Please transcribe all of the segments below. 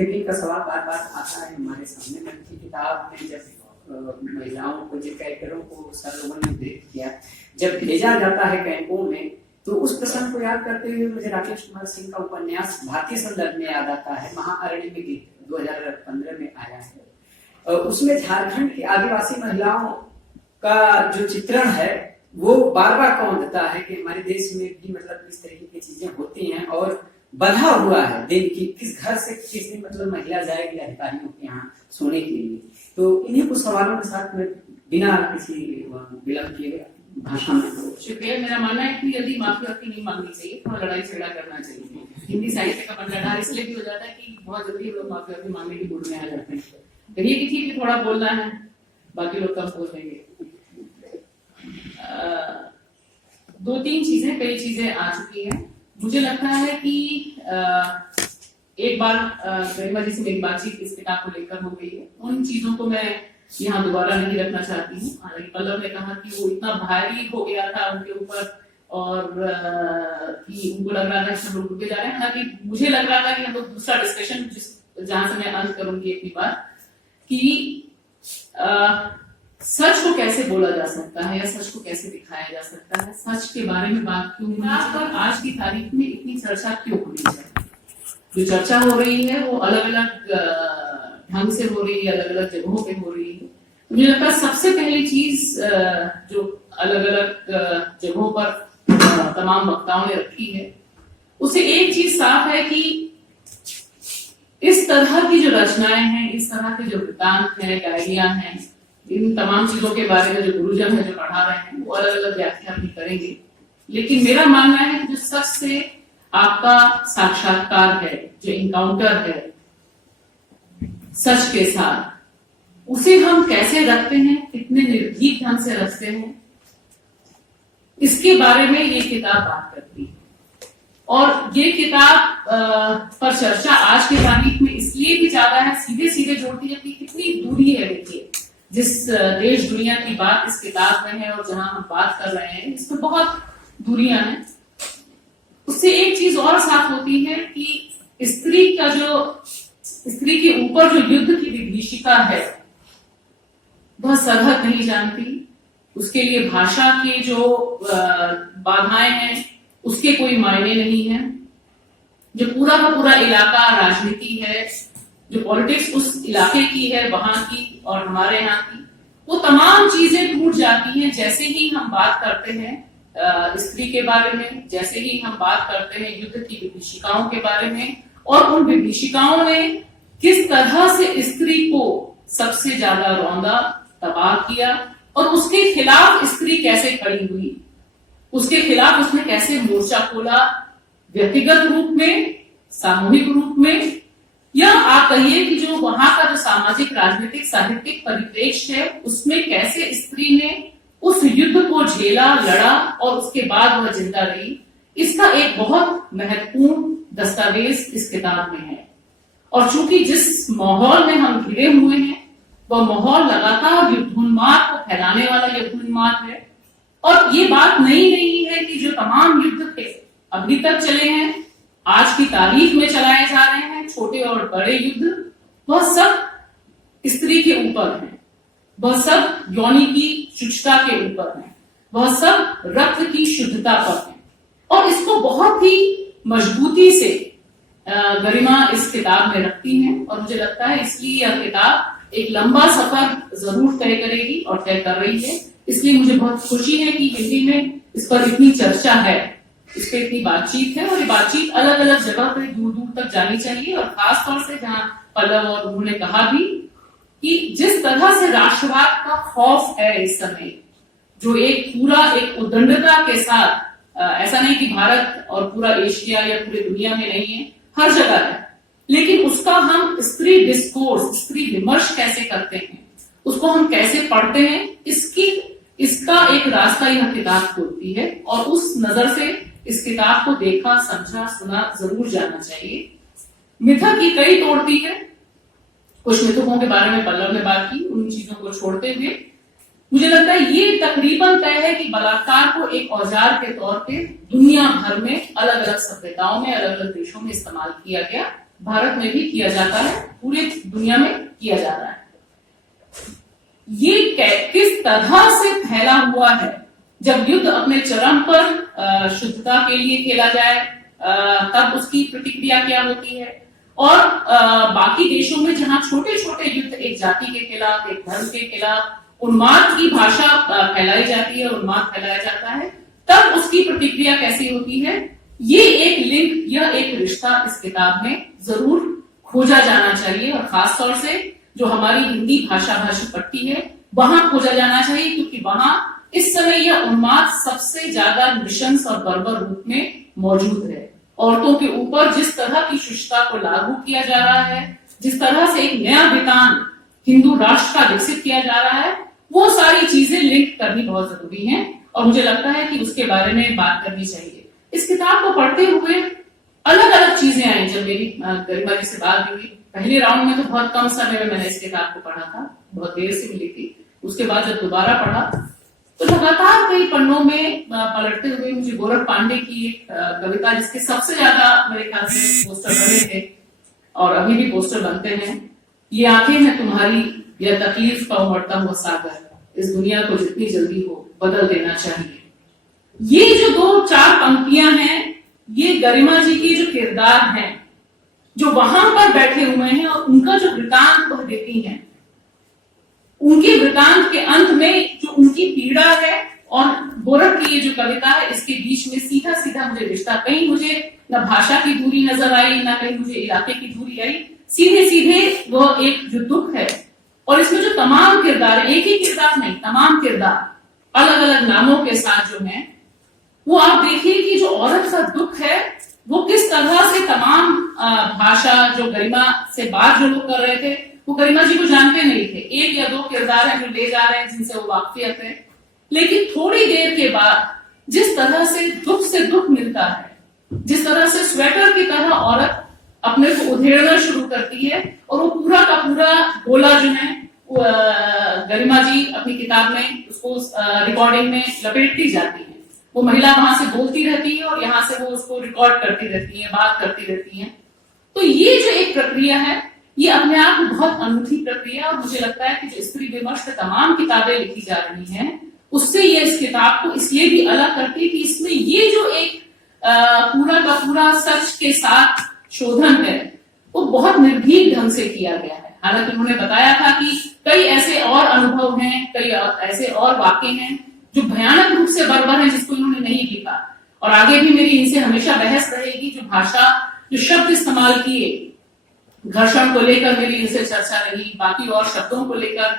Certificate का सवाल बार बार आता है हमारे सामने। मैंने की किताब में जब महिलाओं को, जब कैडेटों को सर लोगों ने ब्रीफ किया, जब भेजा जाता है कैंपों में, तो उस प्रसंग को याद करते हुए मुझे राकेश कुमार सिंह का उपन्यास भारतीय संदर्भ में याद आता है, महाअरण्य में गीत 2015 में आया है। उसमें झारखंड की आदिवासी महिलाओं का जो चित्रण है वो बार बार कौंधता है कि हमारे देश में भी मतलब इस तरीके की चीजें होती हैं और बंधा हुआ है दिन की किस घर से किस दिन मतलब महिला जाएगी अधिकारियों के यहाँ सोने के लिए। तो इन्हीं कुछ सवालों के साथ में बिना किसी विलंब किए भाषण में शुक्रिया। मेरा मानना है कि यदि माफी आपकी नहीं मांगनी चाहिए, थोड़ा लड़ाई झगड़ा करना चाहिए। हिंदी साहित्य का बंटवारा इसलिए भी हो जाता है कि बहुत जल्दी लोग माफी आपकी मांगने की मूड में आ जाते हैं। कहिए कि ठीक है, थोड़ा बोलना है, बाकी लोग कम बोल देंगे। दो तीन चीजें, कई चीजें आ चुकी हैं। मुझे लगता है कि एक बार गरिमा जी से मेरी बातचीत इस किताब को लेकर हो गई है। उन चीजों को मैं यहाँ दोबारा नहीं रखना चाहती हूँ। हालांकि पल्लव ने कहा कि वो इतना भारी हो गया था उनके ऊपर और कि उनको लग रहा था कि हम लोग डूबे जा रहे हैं। हालांकि मुझे लग रहा था कि हम लोग दूसरा डिस्कशन जहां से मैं अंत करूंगी अपनी बात, कि सच को कैसे बोला जा सकता है या सच को कैसे दिखाया जा सकता है, सच के बारे में बात क्यों होनी चाहिए, आज की तारीख में इतनी चर्चा क्यों होनी चाहिए। जो चर्चा हो रही है वो अलग अलग ढंग से हो रही है, अलग अलग जगहों पे हो रही है। मुझे लगता है सबसे पहली चीज जो अलग अलग जगहों पर तमाम वक्ताओं ने रखी है, उसे एक चीज साफ है कि इस तरह की जो रचनाएं हैं, इस तरह के जो वृत्तांत है, डायरिया हैं, इन तमाम चीजों के बारे में जो गुरुजन है जो पढ़ा रहे हैं वो अलग अलग व्याख्या भी करेंगे। लेकिन मेरा मानना है कि जो सच से आपका साक्षात्कार है, जो इनकाउंटर है सच के साथ, उसे हम कैसे रखते हैं, कितने निर्भीक ढंग से रखते हैं, इसके बारे में ये किताब बात करती है। और ये किताब पर चर्चा आज की तारीख में इसलिए भी ज्यादा है, सीधे सीधे जोड़ती है कि कितनी दूरी है। देखिए, जिस देश दुनिया की बात इस किताब में है और जहां हम बात कर रहे हैं, इसमें बहुत दूरियां हैं। उससे एक चीज और साफ होती है कि स्त्री के ऊपर जो युद्ध की विभीषिका है वह सरहद नहीं जानती। उसके लिए भाषा के जो बाधाएं हैं उसके कोई मायने नहीं है। जो पूरा का पूरा इलाका राजनीति है, जो पॉलिटिक्स उस इलाके की है, वहां की और हमारे यहाँ की, वो तमाम चीजें टूट जाती हैं जैसे ही हम बात करते हैं स्त्री के बारे में, जैसे ही हम बात करते हैं युद्ध की विभीषिकाओं के बारे में, और उन विभीषिकाओं ने किस तरह से स्त्री को सबसे ज्यादा रौंदा, तबाह किया और उसके खिलाफ स्त्री कैसे खड़ी हुई, उसके खिलाफ उसने कैसे मोर्चा खोला, व्यक्तिगत रूप में, सामूहिक रूप में, या आप कहिए कि जो वहां का जो सामाजिक, राजनीतिक, साहित्यिक परिप्रेक्ष्य है उसमें कैसे स्त्री ने उस युद्ध को झेला, लड़ा और उसके बाद वह जिंदा रही। इसका एक बहुत महत्वपूर्ण दस्तावेज इस किताब में है। और चूंकि जिस माहौल में हम घिरे हुए हैं वह माहौल लगातार युद्धोन्माद को फैलाने वाला युद्धोन्माद है। और ये बात नई नहीं है कि जो तमाम युद्ध थे अभी तक चले हैं, आज की तारीख में चलाए जा रहे हैं, छोटे और बड़े युद्ध, वह सब स्त्री के ऊपर है, वह सब यौनि की शुचिता के ऊपर है, वह सब रक्त की शुद्धता पर है। और इसको बहुत ही मजबूती से गरिमा इस किताब में रखती है। और मुझे लगता है इसलिए यह किताब एक लंबा सफर जरूर तय करेगी और तय कर रही है। इसलिए मुझे बहुत खुशी है कि हिंदी में इस पर इतनी चर्चा है, इस पर इतनी बातचीत है, और ये बातचीत अलग अलग जगह पर दूर दूर तक जानी चाहिए। और खास तौर से जहां पल्लव और उन्होंने कहा भी कि जिस तरह से राष्ट्रवाद का खौफ है इस समय, जो एक उद्दंडता के साथ, ऐसा नहीं कि भारत और पूरा एशिया या पूरी दुनिया में नहीं है, हर जगह है, लेकिन उसका हम स्त्री डिस्कोर्स, स्त्री विमर्श कैसे करते हैं, उसको हम कैसे पढ़ते हैं, इसका एक रास्ता यह किताब खोलती है। और उस नजर से इस किताब को देखा, समझा, सुना जरूर जाना चाहिए। मिथक की कई तोड़ती है, कुछ मिथकों के बारे में पल्लव ने बात की, उन चीजों को छोड़ते हुए मुझे लगता है ये तकरीबन तय है कि बलात्कार को एक औजार के तौर पे दुनिया भर में अलग अलग सभ्यताओं में, अलग अलग देशों में इस्तेमाल किया गया भारत में भी किया जाता है, पूरे दुनिया में किया जा रहा है। ये किस तरह से फैला हुआ है। जब युद्ध अपने चरम पर शुद्धता के लिए खेला जाए तब उसकी प्रतिक्रिया क्या होती है, और बाकी देशों में जहां छोटे छोटे युद्ध एक जाति के खिलाफ, एक धर्म के खिलाफ उन्माद की भाषा फैलाई जाती है, उन्माद फैलाया जाता है, तब उसकी प्रतिक्रिया कैसी होती है। ये एक लिंक, यह एक रिश्ता इस किताब में जरूर खोजा जाना चाहिए, और खासतौर से जो हमारी हिंदी भाषा भाषी पट्टी है वहां खोजा जाना चाहिए, क्योंकि वहां इस समय यह उन्माद सबसे ज्यादा नृशंस और बर्बर रूप में मौजूद है। औरतों के ऊपर जिस तरह की शिष्टता को लागू किया जा रहा है, जिस तरह से एक नया विधान हिंदू राष्ट्र का विकसित किया जा रहा है, वो सारी चीजें लिंक करनी बहुत जरूरी है, और मुझे लगता है कि उसके बारे में बात करनी चाहिए। इस किताब को पढ़ते हुए अलग अलग चीजें आई। जब मेरी गरिमा जी से बात हुई, पहले राउंड में तो बहुत कम समय में मैंने इस किताब को पढ़ा था, बहुत देर से मिली थी। उसके बाद जब दोबारा पढ़ा तो लगातार कई पन्नों में पलटते हुए मुझे गोरख पांडे की एक कविता, जिसके सबसे ज्यादा मेरे ख्याल से पोस्टर बने थे और अभी भी पोस्टर बनते हैं, ये आंखें हैं तुम्हारी यह तकलीफ का उमड़ता हुआ सागर, इस दुनिया को जितनी जल्दी हो बदल देना चाहिए। ये जो 2-4 पंक्तियां हैं, ये गरिमा जी के जो किरदार हैं, जो वहां पर बैठे हुए हैं और उनका जो वृतांत वह देती हैं, उनके वृतांत के अंत में जो उनकी पीड़ा है और गोरख की ये जो कविता है, इसके बीच में सीधा सीधा मुझे रिश्ता, कहीं मुझे न भाषा की दूरी नजर आई, ना कहीं मुझे इलाके की दूरी आई, सीधे सीधे वो एक जो दुख है। और इसमें जो तमाम किरदार, एक ही किरदार नहीं, तमाम किरदार अलग अलग नामों के साथ जो है, वो आप देखिए कि जो औरत का दुख है वो किस तरह से तमाम भाषा जो गरिमा से बात जो लोग कर रहे थे वो गरिमा जी को जानते नहीं थे। 1 या 2 किरदार हैं जो ले जा रहे हैं, जिनसे वो वाकिफियत है, लेकिन थोड़ी देर के बाद जिस तरह से दुख मिलता है, जिस तरह से स्वेटर की तरह औरत अपने को उधेड़ना शुरू करती है, और वो पूरा का पूरा गोला जो है गरिमा जी अपनी किताब में उसको रिकॉर्डिंग में लपेटती जाती है। वो महिला वहां से बोलती रहती है और यहाँ से वो उसको रिकॉर्ड करती रहती है, बात करती रहती है। तो ये जो एक प्रक्रिया है, ये अपने आप में बहुत अनूठी प्रक्रिया, और मुझे लगता है कि जो स्त्री विमर्श पे तमाम किताबें लिखी जा रही हैं, उससे ये इस किताब को इसलिए भी अलग करती है कि इसमें ये जो एक पूरा का पूरा सच के साथ शोधन है, वो बहुत निर्भीक ढंग से किया गया है। हालांकि उन्होंने बताया था कि कई ऐसे और अनुभव हैं, कई ऐसे और वाक्य हैं जो भयानक रूप से बर्बर हैं, जिसको इन्होंने नहीं लिखा। और आगे भी मेरी इनसे हमेशा बहस रहेगी। जो भाषा, जो शब्द इस्तेमाल किए, घर्षण को लेकर मेरी इनसे चर्चा रही, बाकी और शब्दों को लेकर,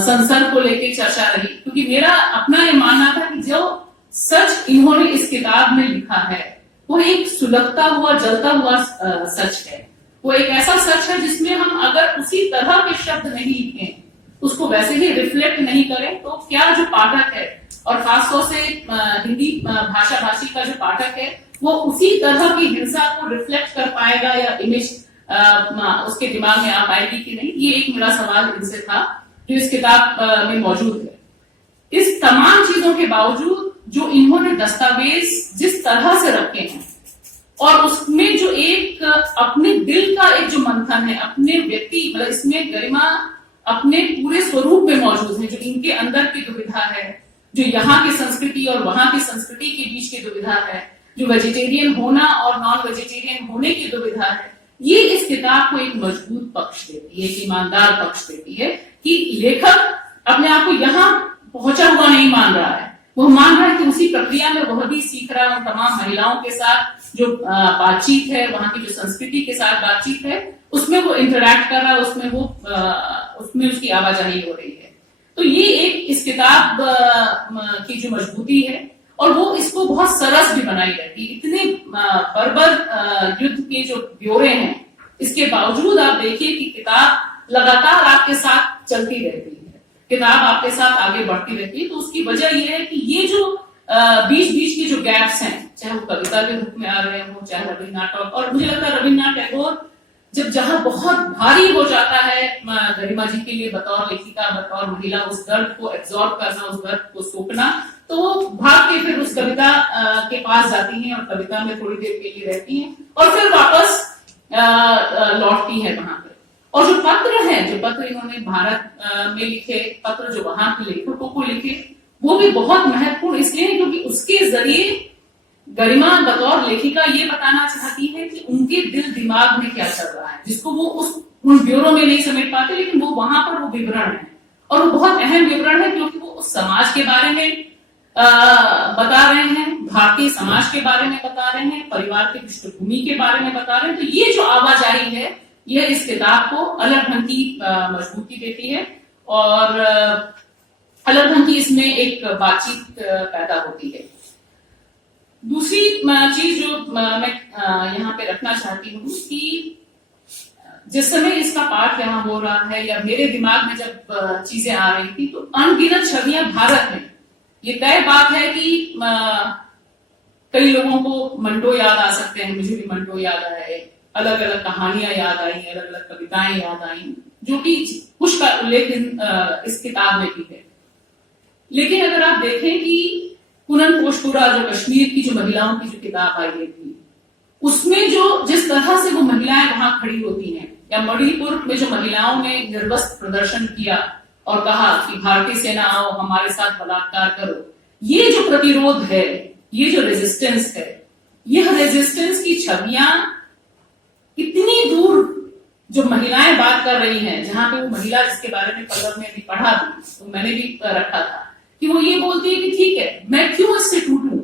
संसर्ग को लेकर चर्चा रही, क्योंकि मेरा अपना ये मानना था कि जो सच इन्होंने इस किताब में लिखा है वो एक सुलगता हुआ, जलता हुआ सच है। वो एक ऐसा सच है जिसमें हम अगर उसी तरह के शब्द नहीं लिखें, उसको वैसे ही रिफ्लेक्ट नहीं करें, तो क्या जो पाठक है, और खासतौर से हिंदी भाषा भाषी का जो पाठक है, वो उसी तरह की हिंसा को रिफ्लेक्ट कर पाएगा या इमेज उसके दिमाग में आ पाएगी कि नहीं। ये एक मेरा सवाल इनसे था जो इस किताब में मौजूद है। इस तमाम चीजों के बावजूद जो इन्होंने दस्तावेज जिस तरह से रखे हैं, और उसमें जो एक अपने दिल का एक जो मंथन है, अपने व्यक्ति, मतलब इसमें गरिमा अपने पूरे स्वरूप में मौजूद है। जो इनके अंदर की दुविधा है, जो यहाँ की संस्कृति और वहां की संस्कृति के बीच की दुविधा है, जो वेजिटेरियन होना और नॉन वेजिटेरियन होने की दुविधा है, ये इस किताब को एक मजबूत पक्ष देती है, एक ईमानदार पक्ष देती है कि लेखक अपने आप को यहाँ पहुंचा हुआ नहीं मान रहा है, वो मान रहा है कि उसी प्रक्रिया में वह भी सीख रहा है। उन तमाम महिलाओं के साथ जो बातचीत है, वहां की जो संस्कृति के साथ बातचीत है, उसमें वो इंटरैक्ट कर रहा है, उसमें वो उसमें उसकी आवाजाही हो रही है। तो ये एक इस किताब की जो मजबूती है, और वो इसको बहुत सरस भी बनाई रहती है। इतने बर्बर युद्ध के जो ब्यौरे हैं, इसके बावजूद आप देखिए कि किताब लगातार आपके साथ चलती रहती है, किताब आपके साथ आगे बढ़ती रहती है। तो उसकी वजह यह है कि ये जो बीच बीच की जो गैप्स हैं, चाहे वो कविता के रूप में आ रहे हो, चाहे रविन्द्रनाथ, और मुझे लगता है रविन्द्रनाथ टैगोर जहां बहुत भारी हो जाता है गरिमा जी के लिए बतौर लेखिका, बतौर महिला, उस दर्द को एब्जॉर्ब करना, उस दर्द को सोखना, तो वो भाग के फिर उस कविता के पास जाती हैं और कविता में थोड़ी देर के लिए रहती हैं, और फिर वापस लौटती है वहां पर। और जो पत्र इन्होंने भारत में लिखे, पत्र जो वहां के लेखकों को लिखे, वो भी बहुत महत्वपूर्ण इसलिए क्योंकि उसके जरिए गरिमा बतौर लेखिका ये बताना चाहती है कि उनके दिल दिमाग में क्या चल रहा है, जिसको वो उन ब्यूरो में नहीं समझ पाते, लेकिन वो वहां पर वो विवरण है और वो बहुत अहम विवरण है क्योंकि वो उस समाज के बारे में बता रहे हैं, भारतीय समाज के बारे में बता रहे हैं, परिवार की पृष्ठभूमि के बारे में बता रहे हैं। तो ये जो आवाजाही है यह इस किताब को अलग ढंग की मजबूती देती है और अलग ढंग की इसमें एक बातचीत पैदा होती है। दूसरी चीज जो मैं यहाँ पे रखना चाहती हूँ कि जिस समय इसका पाठ यहाँ हो रहा है या मेरे दिमाग में जब चीजें आ रही थी तो अनगिनत छवियां भारत में, ये तय बात है कि कई लोगों को मंटो याद आ सकते हैं, मुझे भी मंटो याद आए, अलग अलग कहानियां याद आई, अलग अलग कविताएं याद आई, जो कि कुछ का उल्लेख इस किताब में भी है। लेकिन अगर आप देखें कि पुनन पोशपुरा जो कश्मीर की जो महिलाओं की जो किताब आई थी, उसमें जो जिस तरह से वो महिलाएं वहां खड़ी होती हैं, या मणिपुर में जो महिलाओं ने निर्वस्त्र प्रदर्शन किया और कहा कि भारतीय सेना आओ हमारे साथ बलात्कार करो, ये जो प्रतिरोध है, ये जो रेजिस्टेंस है, यह रेजिस्टेंस की छवियां इतनी दूर जो महिलाएं बात कर रही हैं, जहां पे वो महिला जिसके बारे में पल्लव ने भी पढ़ा तो मैंने भी रखा था कि वो ये बोलती है कि ठीक है, मैं क्यों इससे टूटूं,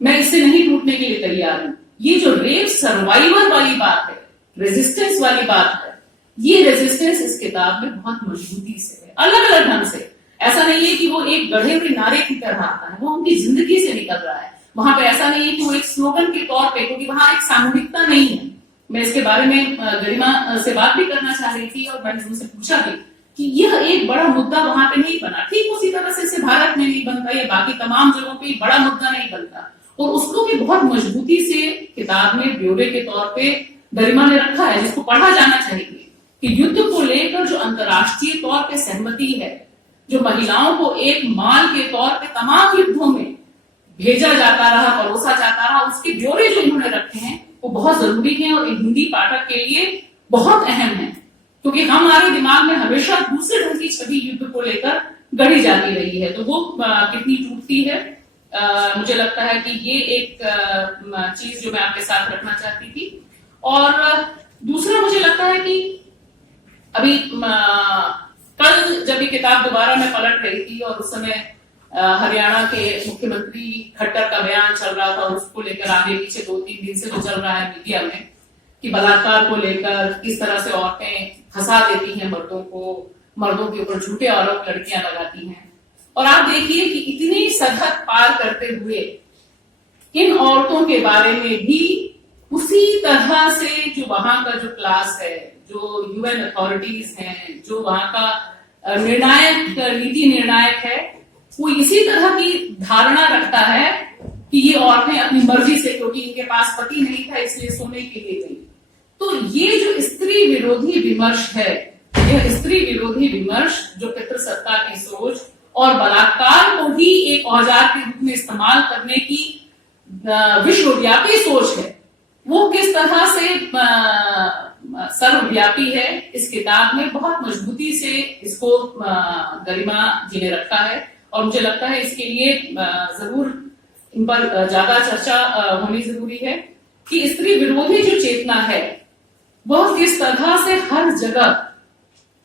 मैं इससे नहीं टूटने के लिए तैयार हूं। ये जो रेप सर्वाइवल वाली बात है, रेजिस्टेंस वाली बात है, ये रेजिस्टेंस इस किताब में बहुत मजबूती से है, अलग अलग ढंग से। ऐसा नहीं है कि वो एक गढ़े हुए नारे की तरह आता है, वो उनकी जिंदगी से निकल रहा है। वहां पे ऐसा नहीं है कि वो एक स्लोगन के तौर पे, क्योंकि वहां एक सामूहिकता नहीं है। मैं इसके बारे में गरिमा से बात भी करना चाह रही थी और मैंने उनसे पूछा भी कि यह एक बड़ा मुद्दा वहां पे नहीं बना, ठीक उसी तरह से इसे भारत में नहीं बनता या बाकी तमाम जगहों पे बड़ा मुद्दा नहीं बनता, और उसको भी बहुत मजबूती से किताब में ब्यौरे के तौर पे गरिमा ने रखा है, जिसको पढ़ा जाना चाहिए कि युद्ध को लेकर जो अंतर्राष्ट्रीय तौर पे सहमति है, जो महिलाओं को एक माल के तौर पे तमाम युद्धों में भेजा जाता रहा, परोसा जाता रहा, उसके ब्यौरे जो इन्होंने रखे हैं वो बहुत जरूरी है और हिंदी पाठक के लिए बहुत अहम है, क्योंकि हमारे दिमाग में हमेशा दूसरे ढंग की छवि युद्ध को लेकर गढ़ी जाती रही है। तो वो कितनी टूटती है, मुझे लगता है कि ये एक चीज जो मैं आपके साथ रखना चाहती थी। और दूसरा मुझे लगता है कि अभी कल जब ये किताब दोबारा मैं पलट रही थी और उस समय हरियाणा के मुख्यमंत्री खट्टर का बयान चल रहा था, उसको लेकर आगे पीछे 2-3 दिन से तो चल रहा है मीडिया में कि बलात्कार को लेकर किस तरह से औरतें फंसा देती हैं मर्दों को, मर्दों के ऊपर झूठे आरोप लड़कियां लगाती हैं। और आप देखिए कि इतनी सरहद पार करते हुए इन औरतों के बारे में भी उसी तरह से जो वहां का जो क्लास है, जो यूएन अथॉरिटीज हैं, जो वहां का निर्णायक नीति निर्णायक है, वो इसी तरह की धारणा रखता है कि ये औरतें अपनी मर्जी से, क्योंकि इनके पास पति नहीं था इसलिए सोने के लिए गई। तो ये जो स्त्री विरोधी विमर्श है, यह स्त्री विरोधी विमर्श जो पितृसत्ता की सोच और बलात्कार को ही एक औजार के रूप में इस्तेमाल करने की विश्वव्यापी सोच है, वो किस तरह से सर्वव्यापी है, इस किताब में बहुत मजबूती से इसको गरिमा जी ने रखा है। और मुझे लगता है इसके लिए जरूर इन पर ज्यादा चर्चा होनी जरूरी है कि स्त्री विरोधी जो चेतना है वह किस तरह से हर जगह,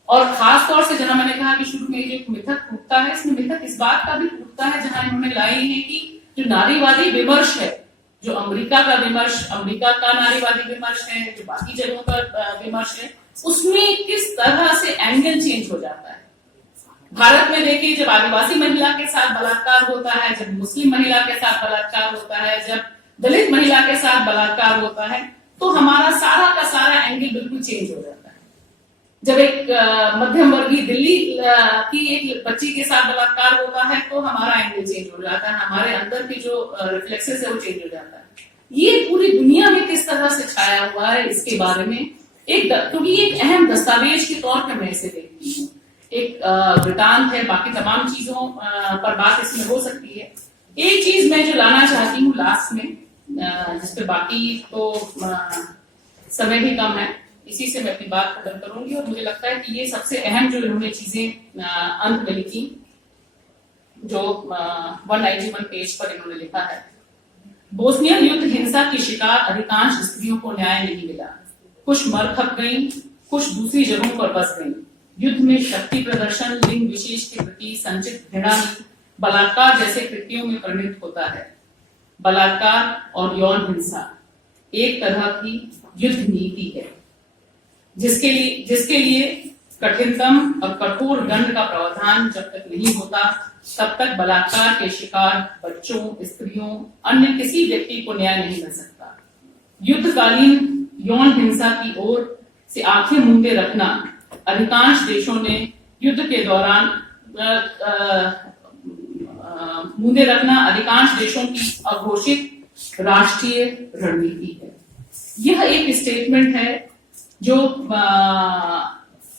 और खास तौर से जहां मैंने कहा कि शुरू में जो मिथक टूटता है, इसमें मिथक इस बात का भी टूटता है जहां इन्होंने लाई है कि जो नारीवादी विमर्श है, जो अमेरिका का विमर्श, अमेरिका का नारीवादी विमर्श है, जो बाकी जगहों का विमर्श है, उसमें किस तरह से एंगल चेंज हो जाता है। भारत में देखिए, जब आदिवासी महिला के साथ बलात्कार होता है, जब मुस्लिम महिला के साथ बलात्कार होता है, जब दलित महिला के साथ बलात्कार होता है, तो हमारा सारा का सारा एंगल बिल्कुल चेंज हो जाता है। जब एक मध्यम वर्गीय दिल्ली की एक बच्ची के साथ बलात्कार होता है तो हमारा एंगल चेंज हो जाता है, हमारे अंदर की जो रिफ्लेक्सेस है वो चेंज हो जाता है। ये पूरी दुनिया में किस तरह से छाया हुआ है इसके बारे में एक, क्योंकि ये एक अहम दस्तावेज के तौर पर मैं इसे देखती हूँ, एक वृतांत है, बाकी तमाम चीजों पर बात इसमें हो सकती है। एक चीज मैं जो लाना चाहती हूँ लास्ट में, जिसपे बाकी तो समय भी कम है, इसी से मैं अपनी बात खत्म करूंगी। और मुझे लगता है कि ये सबसे अहम जो इन्होंने चीजें अंत में लिखी, जो 191 पेज पर इन्होंने लिखा है, बोस्निया युद्ध हिंसा की शिकार अधिकांश स्त्रियों को न्याय नहीं मिला। कुछ मर खप गईं, कुछ दूसरी जगहों पर बस गईं। युद्ध में शक्ति प्रदर्शन लिंग विशेष के प्रति संचित घृणा बलात्कार जैसे कृत्यों में परिणत होता है। बलात्कार और यौन हिंसा एक तरह की युद्ध नीति है, जिसके लिए कठिनतम और कठोर दंड का प्रावधान जब तक नहीं होता, तब तक बलात्कार के शिकार बच्चों, स्त्रियों, अन्य किसी व्यक्ति को न्याय नहीं मिल सकता। युद्धकालीन यौन हिंसा की ओर से आंखें मूंदे रखना अधिकांश देशों ने युद्ध के दौरान मूंदे रखना अधिकांश देशों की अघोषित राष्ट्रीय रणनीति है। यह एक स्टेटमेंट है जो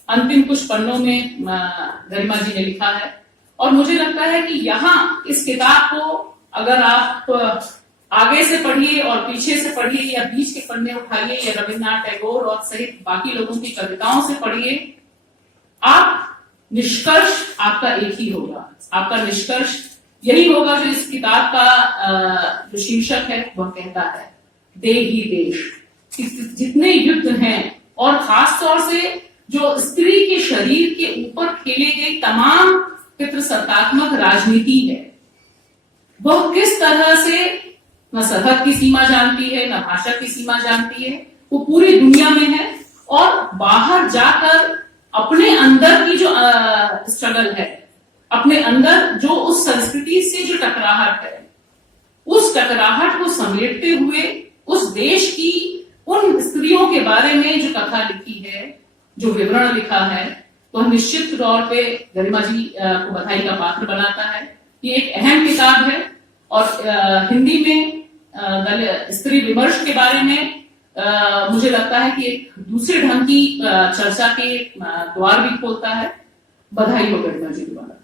अंतिम कुछ पन्नों में गरिमा जी ने लिखा है। और मुझे लगता है कि यहाँ इस किताब को अगर आप आगे से पढ़िए और पीछे से पढ़िए या बीच के पन्ने उठाइए या रविन्द्रनाथ टैगोर और सहित बाकी लोगों की कविताओं से पढ़िए, आप निष्कर्ष आपका एक ही होगा। आपका निष्कर्ष यही होगा जो इस किताब का जो शीर्षक है वह कहता है, दे ही देश। जितने युद्ध हैं और खास तौर से जो स्त्री के शरीर के ऊपर खेले गए तमाम पितृसत्तात्मक राजनीति है, वह किस तरह से न सरहद की सीमा जानती है, न भाषा की सीमा जानती है, वो पूरी दुनिया में है। और बाहर जाकर अपने अंदर की जो स्ट्रगल है, अपने अंदर जो उस संस्कृति से जो टकराहट है, उस टकराहट को समेटते हुए उस देश की उन स्त्रियों के बारे में जो कथा लिखी है, जो विवरण लिखा है, वह निश्चित तौर पे गरिमा जी को बधाई का पात्र बनाता है। ये एक अहम किताब है और हिंदी में स्त्री विमर्श के बारे में मुझे लगता है कि एक दूसरे ढंग की चर्चा के द्वार भी खोलता है। बधाई हो गरिमा जी दोबारा।